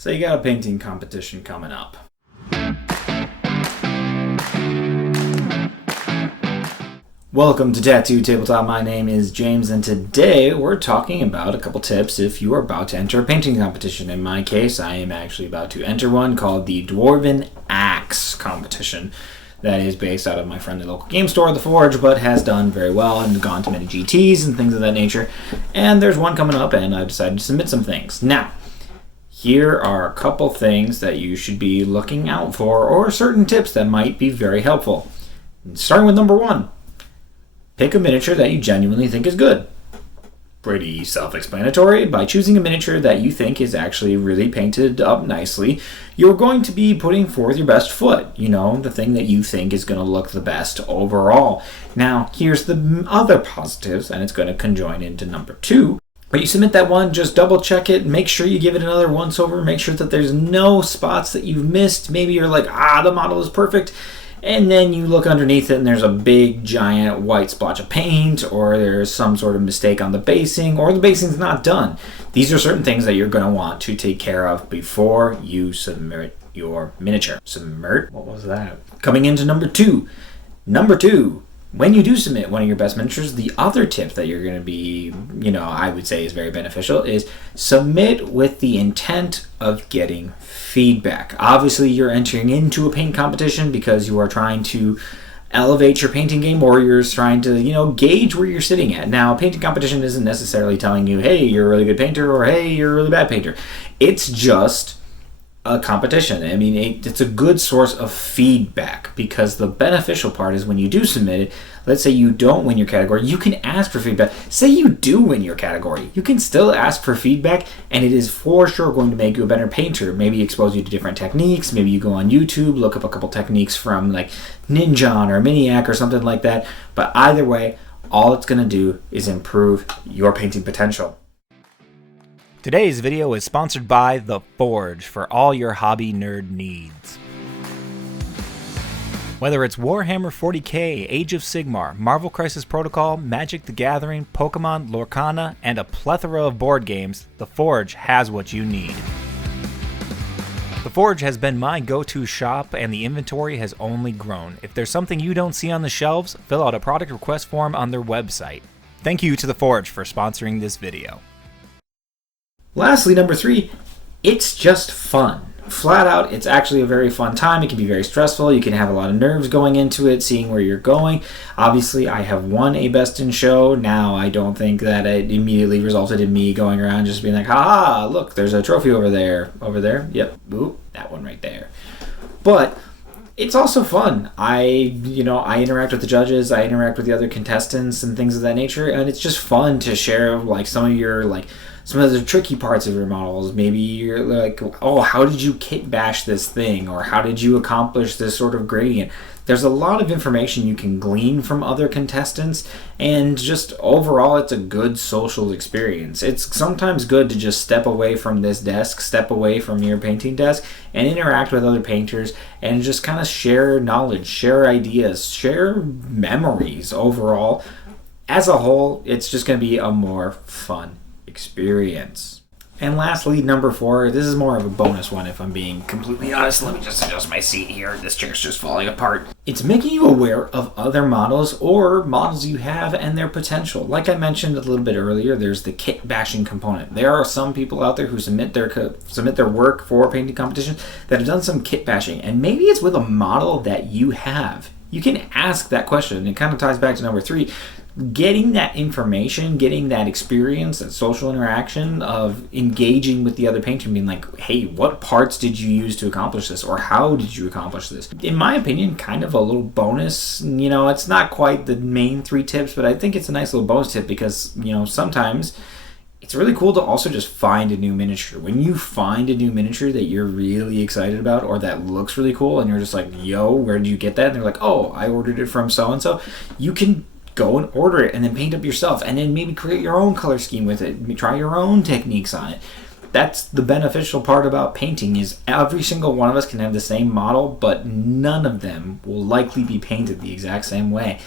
So you got a painting competition coming up. Welcome to Tattoo Tabletop. My name is James, and today we're talking about a couple tips if you are about to enter a painting competition. In my case, I am actually about to enter one called the Dwarven Axe competition. That is based out of my friendly local game store, The Forge, but has done very well and gone to many GTs and things of that nature. And there's one coming up, and I've decided to submit some things. Now, here are a couple things that you should be looking out for, or certain tips that might be very helpful. Starting with number one, pick a miniature that you genuinely think is good. Pretty self-explanatory. By choosing a miniature that you think is actually really painted up nicely, you're going to be putting forth your best foot. You know, the thing that you think is going to look the best overall. Now, here's the other positives, and it's going to conjoin into number two. When you submit that one, just double check it, make sure you give it another once over, make sure that there's no spots that you've missed. Maybe you're like, the model is perfect, and then you look underneath it and there's a big giant white splotch of paint, or there's some sort of mistake on the basing, or the basing's not done. These are certain things that you're going to want to take care of before you submit your miniature. Submit? What was that? Coming into number two. Number two. When you do submit one of your best miniatures, the other tip that you're going to be, I would say is very beneficial is submit with the intent of getting feedback. Obviously, you're entering into a paint competition because you are trying to elevate your painting game, or you're trying to, gauge where you're sitting at. Now, a painting competition isn't necessarily telling you, hey, you're a really good painter, or hey, you're a really bad painter. It's just a competition. I mean, it's a good source of feedback, because the beneficial part is when you do submit it, let's say you don't win your category, you can ask for feedback. Say you do win your category, you can still ask for feedback, and it is for sure going to make you a better painter. Maybe expose you to different techniques. Maybe you go on YouTube, look up a couple techniques from like Ninja or Miniac or something like that. But either way, all it's going to do is improve your painting potential. Today's video is sponsored by The Forge for all your hobby nerd needs. Whether it's Warhammer 40k, Age of Sigmar, Marvel Crisis Protocol, Magic the Gathering, Pokemon, Lorcana, and a plethora of board games, The Forge has what you need. The Forge has been my go-to shop, and the inventory has only grown. If there's something you don't see on the shelves, fill out a product request form on their website. Thank you to The Forge for sponsoring this video. Lastly, number three, it's just fun. Flat out, it's actually a very fun time. It can be very stressful. You can have a lot of nerves going into it, seeing where you're going. Obviously, I have won a Best in Show. Now, I don't think that it immediately resulted in me going around just being like, ha, look, there's a trophy over there. Over there? Yep. Ooh, that one right there. But it's also fun. I interact with the judges. I interact with the other contestants and things of that nature. And it's just fun to share some of the tricky parts of your models. Maybe you're like, how did you kit bash this thing? Or how did you accomplish this sort of gradient? There's a lot of information you can glean from other contestants, and just overall, it's a good social experience. It's sometimes good to just step away from this desk, step away from your painting desk, and interact with other painters, and just kind of share knowledge, share ideas, share memories overall. As a whole, it's just going to be a more fun experience. And lastly, number four, this is more of a bonus one if I'm being completely honest. Let me just adjust my seat here. This chair's just falling apart. It's making you aware of other models or models you have and their potential. Like I mentioned a little bit earlier, there's the kit bashing component. There are some people out there who submit their work for painting competitions that have done some kit bashing, and maybe it's with a model that you have. You can ask that question. It kind of ties back to number three. Getting that information, getting that experience, that social interaction of engaging with the other painter and being like, hey, what parts did you use to accomplish this? Or how did you accomplish this? In my opinion, kind of a little bonus. It's not quite the main three tips, but I think it's a nice little bonus tip because, sometimes it's really cool to also just find a new miniature. When you find a new miniature that you're really excited about or that looks really cool and you're just like, yo, where did you get that? And they're like, oh, I ordered it from so-and-so. You can go and order it and then paint up yourself and then maybe create your own color scheme with it. Try your own techniques on it. That's the beneficial part about painting, is every single one of us can have the same model, but none of them will likely be painted the exact same way.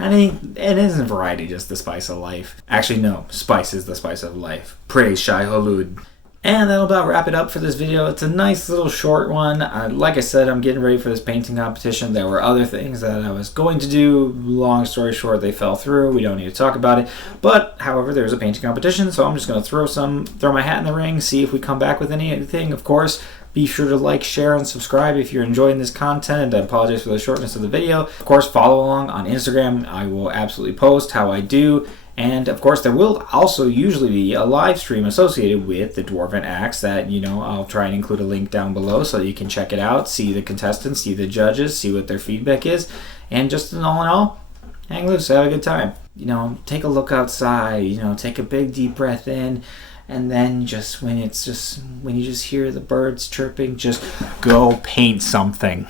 I mean, it isn't variety just the spice of life. Actually, no. Spice is the spice of life. Praise Shai Hulud. And that'll about wrap it up for this video. It's a nice little short one. Like I said, I'm getting ready for this painting competition. There were other things that I was going to do. Long story short, they fell through. We don't need to talk about it. But, however, there's a painting competition, so I'm just going to throw my hat in the ring, see if we come back with anything. Of course, be sure to like, share, and subscribe if you're enjoying this content. I apologize for the shortness of the video. Of course, follow along on Instagram. I will absolutely post how I do. And, of course, there will also usually be a live stream associated with the Dwarven Axe that, I'll try and include a link down below so that you can check it out, see the contestants, see the judges, see what their feedback is. And just in all, hang loose, have a good time. Take a look outside, take a big deep breath in. And then when you just hear the birds chirping, just go paint something.